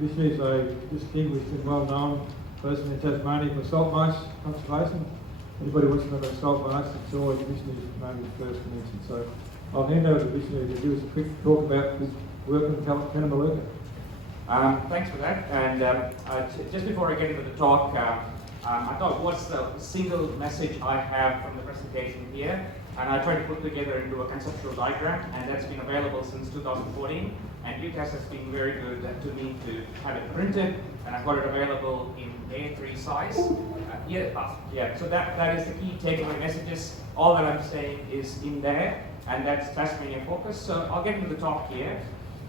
VISHNU is a distinguished and well-known person in Tasmania for saltmarsh conservation. Anybody wants to know about saltmarsh, it's always VISHNU's name is first mentioned. So I'll hand over to VISHNU to give us a quick talk about his work in kanamaluka. Thanks for that. And just before I get into the talk, I thought, what's the single message I have from the presentation here? And I tried to put together into a conceptual diagram, and that's been available since 2014. And UCAS has been very good to me to have it printed, and I've got it available in A3 size. So that is the key takeaway messages. All that I'm saying is in there, and that's Tasmanian focus. So I'll get into the talk here.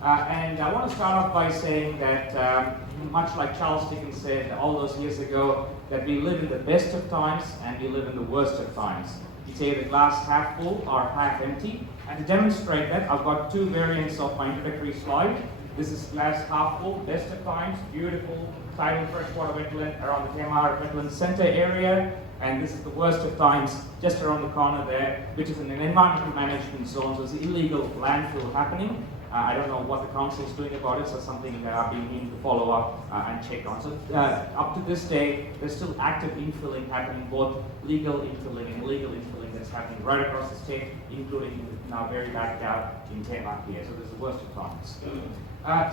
And I want to start off by saying that, much like Charles Dickens said all those years ago, that we live in the best of times and we live in the worst of times. You say the glass half full or half empty. And to demonstrate that, I've got two variants of my introductory slide. This is glass half full, best of times, beautiful tidal freshwater wetland around the Tamar wetland center area. And this is the worst of times, just around the corner there, which is an environmental management zone, so it's illegal landfill happening. I don't know what the council is doing about it, so something that I've been needing to follow up and check on. So up to this day, there's still active infilling happening, both legal infilling and illegal infilling that's happening right across the state, including now very back down in Tamar here. So there's the worst of times.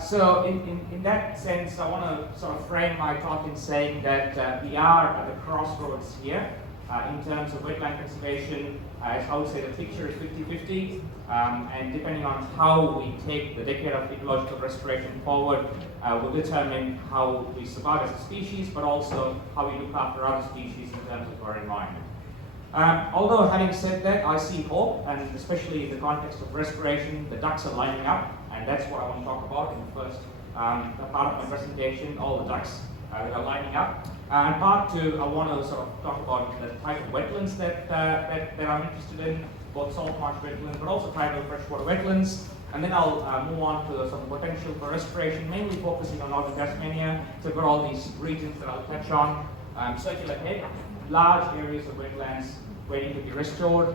So in that sense, I want to sort of frame my talk in saying that we are at the crossroads here. In terms of wetland conservation, I would say the picture is 50-50, and depending on how we take the decade of ecological restoration forward, will determine how we survive as a species, but also how we look after other species in terms of our environment. Although having said that, I see hope, and especially in the context of restoration, the ducks are lining up, and that's what I want to talk about in the first part of my presentation, all the ducks that are lining up. And part two, I want to sort of talk about the type of wetlands that I'm interested in, both saltmarsh wetlands, but also tidal freshwater wetlands. And then I'll move on to some potential for restoration, mainly focusing on northern Tasmania. So we've got all these regions that I'll touch on. Circular head, large areas of wetlands waiting to be restored,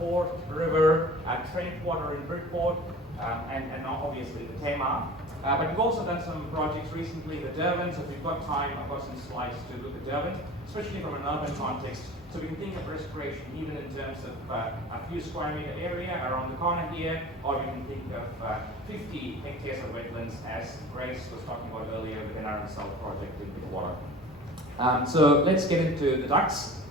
Fort, River, Trent Water in Bridport, and obviously the Tamar. But we've also done some projects recently in the Derwent, so if we've got time, I've got some slides to look at Derwent, especially from an urban context. So we can think of restoration even in terms of a few square meter area around the corner here, or we can think of 50 hectares of wetlands, as Grace was talking about earlier with the Narran South project in Bridwater. So let's get into the ducks.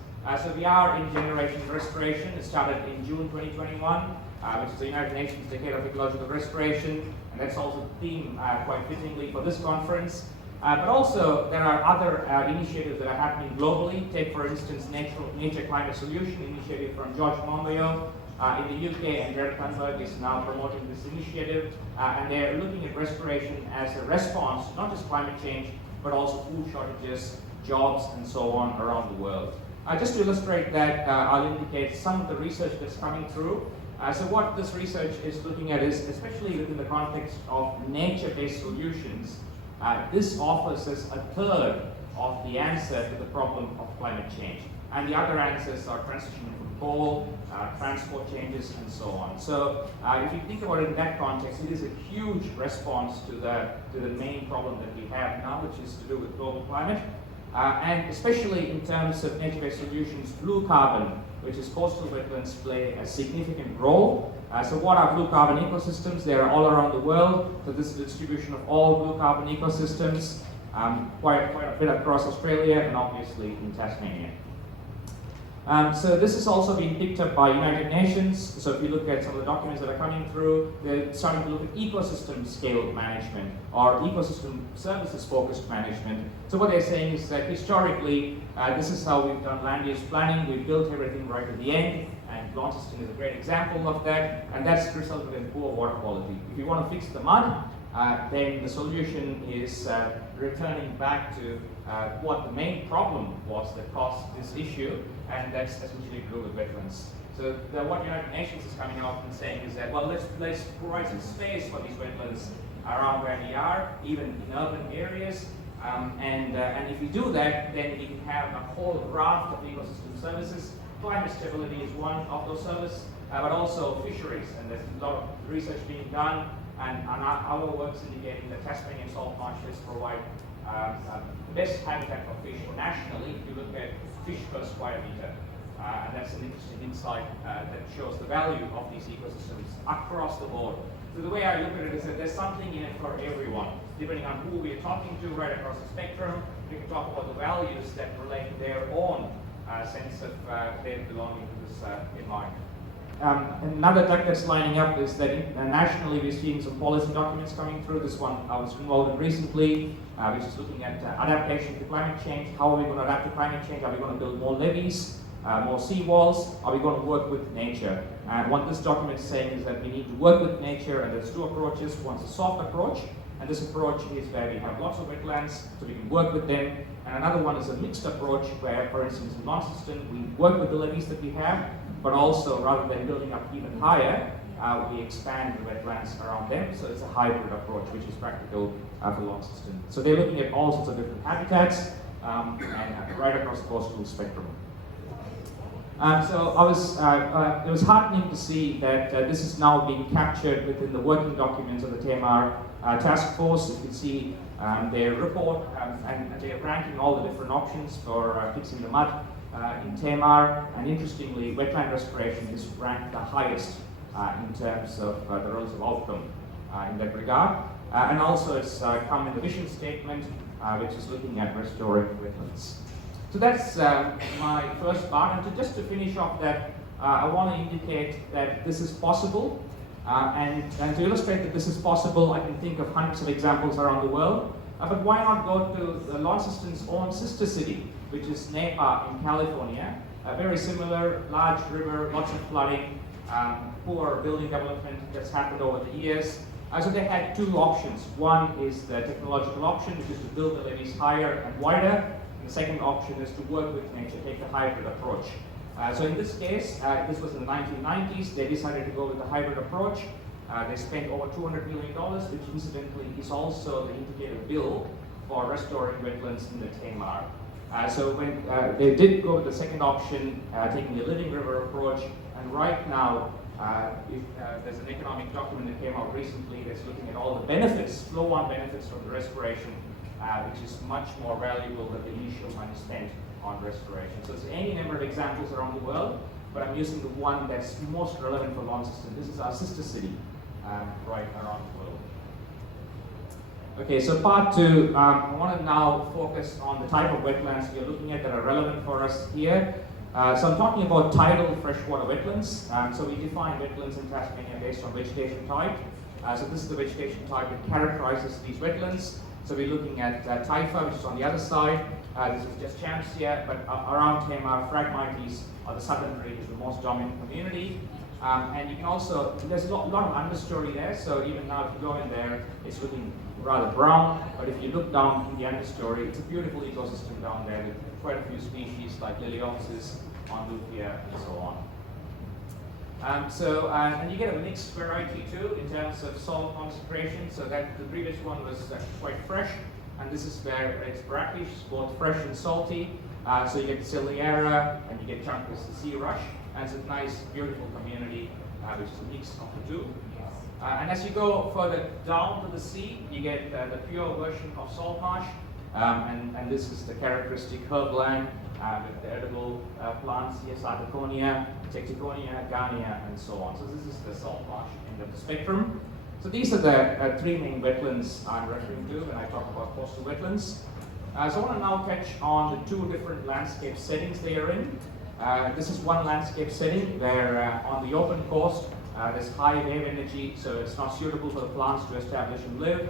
So we are in generation restoration. It started in June 2021, which is the United Nations Decade of Ecological Restoration, and that's also the theme quite fittingly for this conference. But also there are other initiatives that are happening globally. Take for instance Nature Climate Solution initiative from George Monbiot in the UK, and Greta Thunberg is now promoting this initiative, and they're looking at restoration as a response to not just climate change, but also food shortages, jobs, and so on around the world. Just to illustrate that, I'll indicate some of the research that's coming through. So what this research is looking at is, especially within the context of nature-based solutions, this offers us a third of the answer to the problem of climate change. And the other answers are transition from coal, transport changes, and so on. So if you think about it in that context, it is a huge response to the main problem that we have now, which is to do with global climate. And especially in terms of nature-based solutions, blue carbon, which is coastal wetlands, play a significant role. So what are blue carbon ecosystems? They are all around the world. So this is the distribution of all blue carbon ecosystems, quite a bit across Australia and obviously in Tasmania. So this is also being picked up by United Nations. So if you look at some of the documents that are coming through, they're starting to look at ecosystem scale management or ecosystem services focused management. So what they're saying is that historically, this is how we've done land use planning. We built everything right at the end, and Launceston is a great example of that, and that's resulted in poor water quality. If you want to fix the mud, then the solution is returning back to what the main problem was that caused this issue, and that's essentially to do with wetlands. So what United Nations is coming out and saying is that, well, let's provide some space for these wetlands around where we are, even in urban areas, and if we do that, then we can have a whole raft of ecosystem services. Climate stability is one of those services, but also fisheries, and there's a lot of research being done And our work's indicating that Tasmanian salt marshes provide the best habitat for fish nationally if you look at fish per square meter. And that's an interesting insight that shows the value of these ecosystems across the board. So the way I look at it is that there's something in it for everyone. Depending on who we're talking to right across the spectrum, we can talk about the values that relate to their own sense of their belonging to this environment. Another track that's lining up is that nationally we're seeing some policy documents coming through. This one I was involved in recently, which is looking at adaptation to climate change. How are we going to adapt to climate change? Are we going to build more levees, more seawalls? Are we going to work with nature? And what this document is saying is that we need to work with nature, and there's two approaches. One's a soft approach, and this approach is where we have lots of wetlands, so we can work with them. And another one is a mixed approach, where, for instance, in Launceston, we work with the levees that we have, but also, rather than building up even higher, we expand the wetlands around them. So it's a hybrid approach, which is practical for Launceston. So they're looking at all sorts of different habitats and right across the coastal spectrum. So it was heartening to see that this is now being captured within the working documents of the Tamar task force. You can see their report, and they're ranking all the different options for fixing the mud in Tamar. And interestingly, wetland restoration is ranked the highest in terms of the relative outcome in that regard. And also it's come in the vision statement, which is looking at restoring wetlands. So that's my first part, and just to finish off that, I want to indicate that this is possible, and to illustrate that this is possible, I can think of hundreds of examples around the world, but why not go to Launceston's own sister city, which is Napa in California. Very similar, large river, lots of flooding, poor building development that's happened over the years. So they had two options. One is the technological option, which is to build the levees higher and wider. The second option is to work with nature, take the hybrid approach. So in this case, this was in the 1990s, they decided to go with the hybrid approach. They spent over $200 million, which incidentally is also the indicated bill for restoring wetlands in the Tamar. So when they did go with the second option, taking the living river approach, and right now, there's an economic document that came out recently that's looking at all the benefits, flow-on benefits from the restoration, which is much more valuable than the initial money spent on restoration. So there's any number of examples around the world, but I'm using the one that's most relevant for Launceston. This is our sister city right around the world. Okay, so part two, I want to now focus on the type of wetlands we are looking at that are relevant for us here. So I'm talking about tidal freshwater wetlands. So we define wetlands in Tasmania based on vegetation type. So this is the vegetation type that characterizes these wetlands. So we're looking at Taifa, which is on the other side. This is just Champsia, but around Tamar, Phragmites, or the southern ridge, is the most dominant community. And you can also, there's a lot of understory there, so even now if you go in there, it's looking rather brown, but if you look down in the understory, it's a beautiful ecosystem down there with quite a few species like Liliopsis, Onlufia, and so on. And you get a mixed variety too in terms of salt concentration. So that the previous one was quite fresh, and this is where it's brackish, both fresh and salty. So you get Ciliara and you get Chunkus and Sea Rush, and it's a nice, beautiful community, which is a mix of the two. And as you go further down to the sea, you get the pure version of Saltmarsh, and this is the characteristic herbland with the edible plants here, Sardiconia, Tecticonia, Garnia, and so on. So this is the Saltmarsh end of the spectrum. So these are the three main wetlands I'm referring to when I talk about coastal wetlands. So I want to now touch on the two different landscape settings they are in. This is one landscape setting where on the open coast there's high wave energy, so it's not suitable for the plants to establish and live.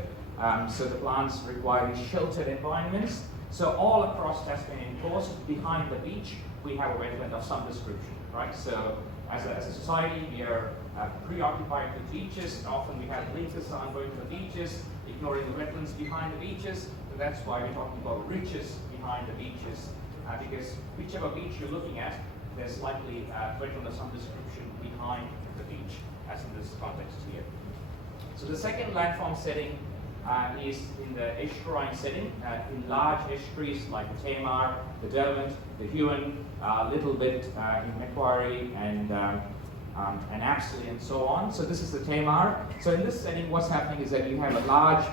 So the plants require sheltered environments. So all across Tasmanian coast, behind the beach, we have a wetland of some description, right? So as a society, we are preoccupied with beaches. Often we have blinkers on going to the beaches, ignoring the wetlands behind the beaches. So that's why we're talking about ridges behind the beaches, because whichever beach you're looking at, there's likely a wetland of some description behind the beach, as in this context here. So the second landform setting is in the estuarine setting, in large estuaries like the Tamar, the Derwent, the Huon, a little bit in Macquarie, and and Apsley and so on. So this is the Tamar. So in this setting, what's happening is that you have a large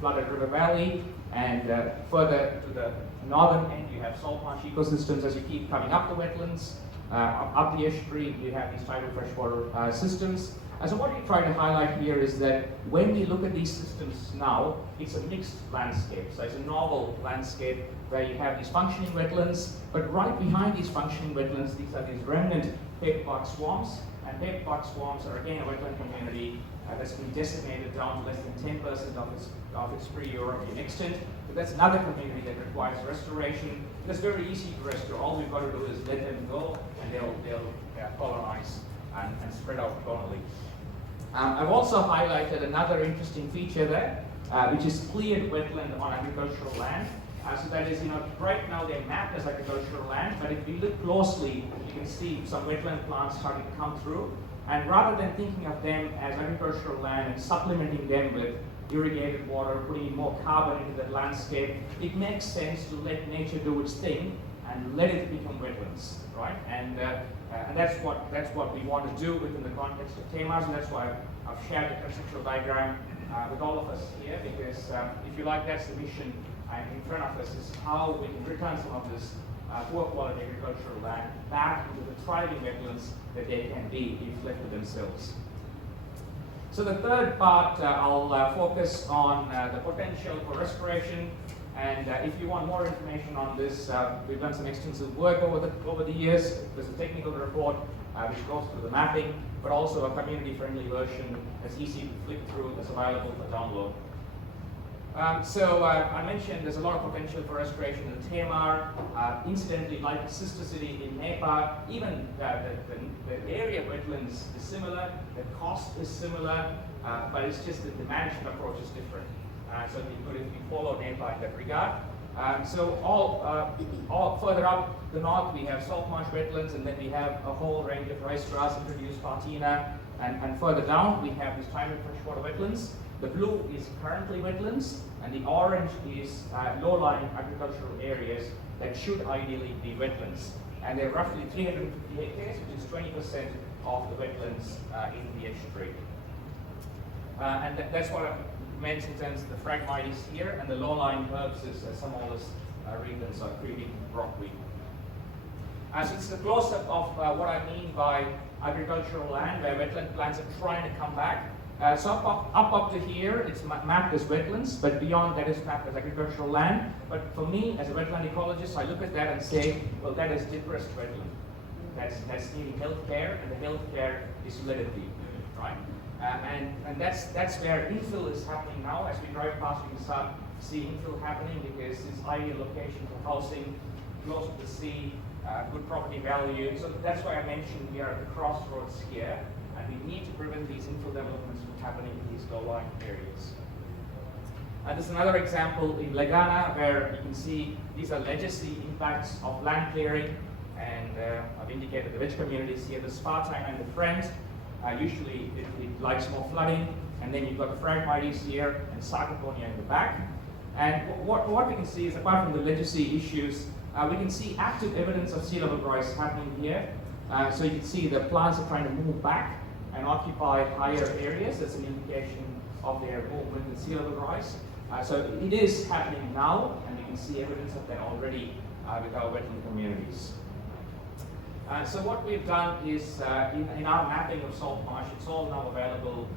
flooded river valley, and further to the northern end, you have saltmarsh ecosystems. As you keep coming up the wetlands, up the estuary, you have these tidal freshwater systems. And so what we try to highlight here is that when we look at these systems now, it's a mixed landscape. So it's a novel landscape where you have these functioning wetlands, but right behind these functioning wetlands, these are these remnant paperbark swamps. And paperbark swamps are again a wetland community that's been decimated down to less than 10% of its pre-European extent. But that's another community that requires restoration. That's very easy to restore. All we've got to do is let them go, and they'll colonize and spread out tonally. I've also highlighted another interesting feature there, which is cleared wetland on agricultural land. So that is, right now they're mapped as agricultural land, but if you look closely, you can see some wetland plants starting to come through. And rather than thinking of them as agricultural land and supplementing them with irrigated water, putting more carbon into the landscape, it makes sense to let nature do its thing and let it become wetlands, right? And that's what we want to do within the context of Tamars, and that's why I've shared the conceptual diagram with all of us here, because if you like, that's the mission in front of us, is how we can return some of this poor quality agricultural land back into the thriving wetlands that they can be if left to themselves. So the third part, I'll focus on the potential for restoration. And if you want more information on this, we've done some extensive work over the years. There's a technical report which goes through the mapping, but also a community-friendly version that's easy to flick through, that's available for download. So I mentioned there's a lot of potential for restoration in the Tamar. Incidentally, like the sister city in Nepal, even the area of wetlands is similar, the cost is similar, but it's just that the management approach is different. So it'd be good if you follow Nepal in that regard. So all further up the north, we have saltmarsh wetlands, and then we have a whole range of rice grass introduced, Partina, and further down we have these tidal freshwater wetlands. The blue is currently wetlands, and the orange is low-lying agricultural areas that should ideally be wetlands. And they're roughly 350 hectares, which is 20% of the wetlands in the estuary. And that's what I meant in terms of the phragmites here, and the low-lying herbs is Samolus regans or creeping rockweed. So this is a close-up of what I mean by agricultural land, where wetland plants are trying to come back. So up to here, it's mapped as wetlands, but beyond that is mapped as agricultural land. But for me, as a wetland ecologist, I look at that and say, well, that is depressed wetland. That's needing healthcare, and the healthcare is let it be, right? And that's where infill is happening now. As we drive past, we can start see infill happening, because it's ideal location for housing, close to the sea, good property value. So that's why I mentioned we are at the crossroads here. And we need to prevent these infill developments from happening in these low-lying areas. And there's another example in Legana, where you can see these are legacy impacts of land clearing. And I've indicated the veg communities here, the Spartina and the Friend. Usually it likes more flooding. And then you've got the Phragmites here and Sarcophonia in the back. And what we can see is, apart from the legacy issues, we can see active evidence of sea level rise happening here. So you can see the plants are trying to move back and occupy higher areas. That's an indication of their movement in sea level rise. So it is happening now, and we can see evidence of that already with our wetland communities. So what we've done is, in our mapping of saltmarsh, it's all now available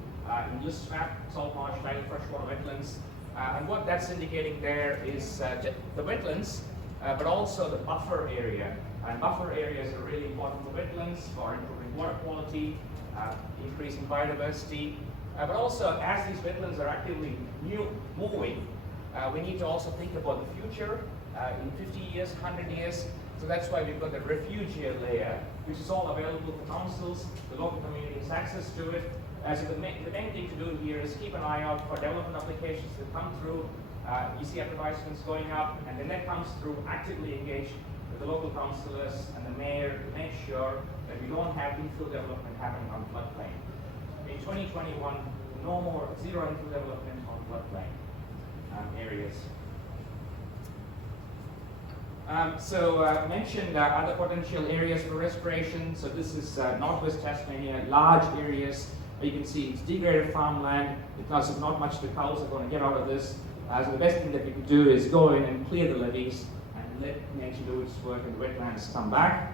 in list map, saltmarsh, tidal freshwater wetlands. And what that's indicating there is the wetlands, but also the buffer area. And buffer areas are really important for wetlands, for improving water quality, increasing biodiversity. But also, as these wetlands are actively moving, we need to also think about the future in 50 years, 100 years. So that's why we've got the refugia layer, which is all available for councils, the local communities access to it. So the main thing to do here is keep an eye out for development applications that come through. You see advertisements going up, and then that comes through, actively engaged with the local councillors and the mayor to make sure that we don't have infill development happening on floodplain. In 2021, no more zero infill development on floodplain areas. I mentioned other potential areas for restoration. So this is northwest Tasmania, large areas. You can see it's degraded farmland. Because not much the cows are going to get out of this. So the best thing that we could do is go in and clear the levees and let nature do its work and the wetlands come back.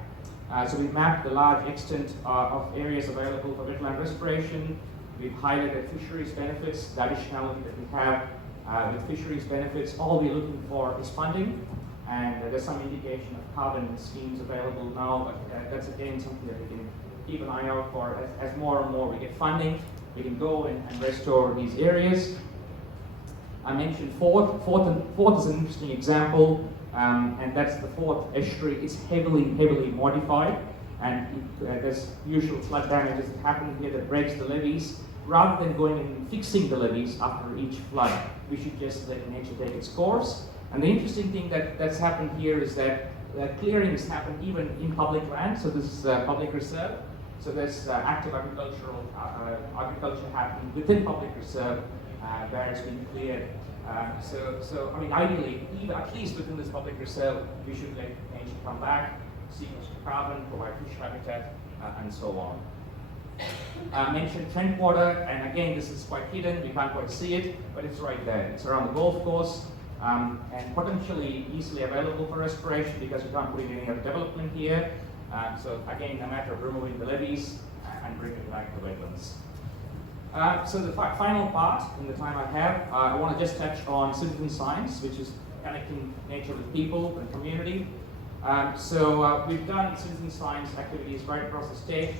So we've mapped the large extent of areas available for wetland restoration. We've highlighted fisheries benefits, the additionality that we have with fisheries benefits. All we're looking for is funding. And there's some indication of carbon schemes available now, but that's again something that we can keep an eye out for. As more and more we get funding, we can go and restore these areas. I mentioned Forth. Forth is an interesting example, and that's the Forth estuary. It's heavily modified, and there's usual flood damages that happen here that breaks the levees. Rather than going and fixing the levees after each flood, we should just let nature take its course. And the interesting thing that's happened here is that clearings happen even in public land. So this is public reserve. So there's active agriculture happening within public reserve where it's been cleared. So I mean, ideally, even at least within this public reserve, we should let nature come back, sequester carbon, provide fish habitat, and so on. I mentioned Trentwater, and again, this is quite hidden. We can't quite see it, but it's right there. It's around the golf course. And potentially easily available for restoration because you can't put in any other development here. So again, a matter of removing the levees and bringing it back to wetlands. So the final part in the time I have, I want to just touch on citizen science, which is connecting nature with people and community. We've done citizen science activities right across the state.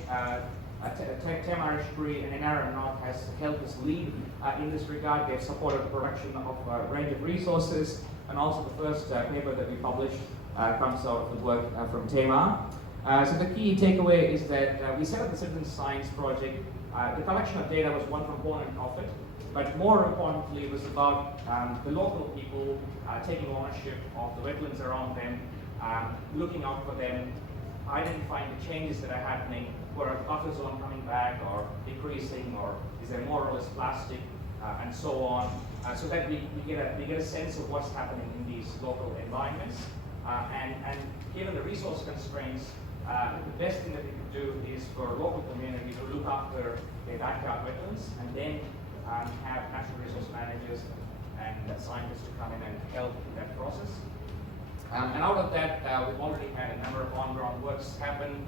Tamar and NRM North has helped us lead in this regard. They have supported the production of a range of resources, and also the first paper that we published comes out of the work from Tamar. So the key takeaway is that we set up the citizen science project. The collection of data was one component of it, but more importantly, it was about the local people taking ownership of the wetlands around them, looking out for them, identifying the changes that are happening, where a buffer zone coming back or decreasing, or is there more or less plastic, and so on, so that we get a sense of what's happening in these local environments. And given the resource constraints, the best thing that we could do is for local community to look after their backyard wetlands, and then have natural resource managers and scientists to come in and help in that process. And out of that, we've already had a number of on-ground works happen.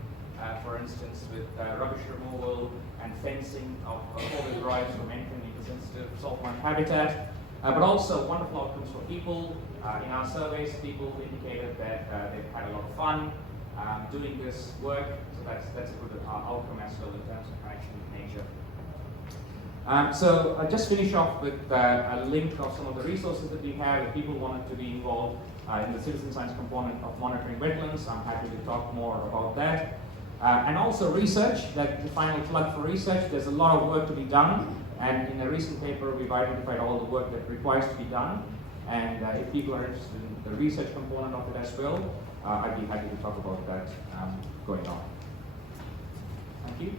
For instance, with rubbish removal and fencing of four-wheel drives from entering into sensitive saltmarsh habitat, but also wonderful outcomes for people. In our surveys, people indicated that they've had a lot of fun doing this work, so that's a good outcome as well in terms of connection with nature. So I'll just finish off with a link of some of the resources that we have. If people wanted to be involved in the citizen science component of monitoring wetlands, I'm happy to talk more about that. And also research, that the final plug for research. There's a lot of work to be done, and in a recent paper we've identified all the work that requires to be done. And if people are interested in the research component of it as well, I'd be happy to talk about that going on. Thank you.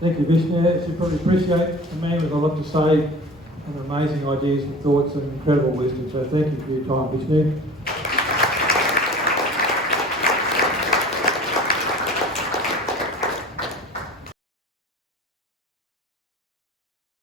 Thank you, VISHNU. As you probably appreciate, a man with a lot to say and amazing ideas and thoughts and incredible wisdom. So thank you for your time, VISHNU.